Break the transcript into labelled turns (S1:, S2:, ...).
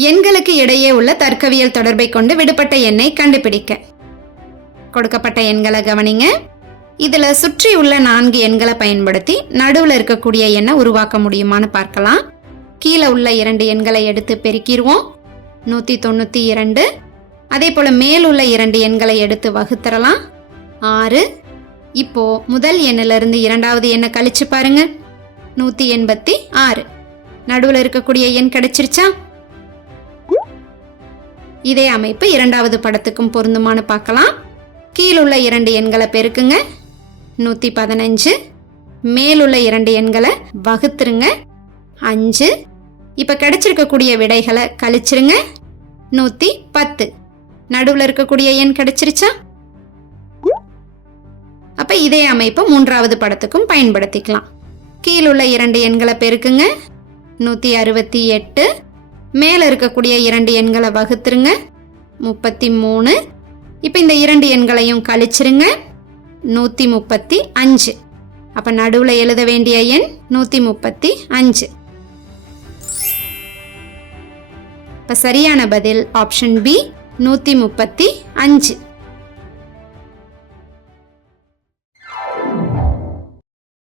S1: எண்களுக்கு இடையே உள்ள தர்க்கவியல் தொடர்பை கொண்டு விடுபட்ட எண்ணை கண்டுபிடிக்க. கொடுக்கப்பட்ட எண்களை கவனிங்க. இதுல சுற்றி உள்ள நான்கு எண்களை பயன்படுத்தி நடுவில் இருக்கக்கூடிய எண்ணை உருவாக்க முடியுமான்னு பார்க்கலாம். கீழே உள்ள இரண்டு எண்களை எடுத்து பெருக்கிடுவோம். நூத்தி தொண்ணூற்றி இரண்டு. அதே போல மேல் உள்ள இரண்டு எண்களை எடுத்து வகுத்தரலாம். ஆறு. இப்போ முதல் எண்ணிலிருந்து இரண்டாவது எண்ணை கழிச்சு பாருங்க. நூத்தி எண்பத்தி ஆறு. நடுவில் இருக்கக்கூடிய எண் கிடைச்சிருச்சா? இதே அமைப்பு இரண்டாவது படத்துக்கும் பொருந்துமான்னு பார்க்கலாம். கீழுள்ள இரண்டு எண்களை பெருக்குங்க. நூற்றி பதினஞ்சு. மேலுள்ள இரண்டு எண்களை வகுத்துருங்க. அஞ்சு. இப்போ கிடைச்சிருக்கக்கூடிய விடைகளை கழிச்சிருங்க. நூற்றி பத்து. நடுவில் இருக்கக்கூடிய எண் கிடைச்சிருச்சா? அப்போ இதே அமைப்பை மூன்றாவது படத்துக்கும் பயன்படுத்திக்கலாம். கீழுள்ள இரண்டு எண்களை பெருக்குங்க. நூற்றி அறுபத்தி எட்டு. மேலே இருக்கக்கூடிய இரண்டு எண்களை வகுத்துருங்க. முப்பத்தி மூணு. இப்போ இந்த இரண்டு எண்களையும் கழிச்சிருங்க. நூற்றி முப்பத்தி அஞ்சு. அப்போ நடுவில் எழுத வேண்டிய எண் நூற்றி முப்பத்தி அஞ்சு. இப்போ சரியான பதில் ஆப்ஷன் பி நூற்றி முப்பத்தி அஞ்சு.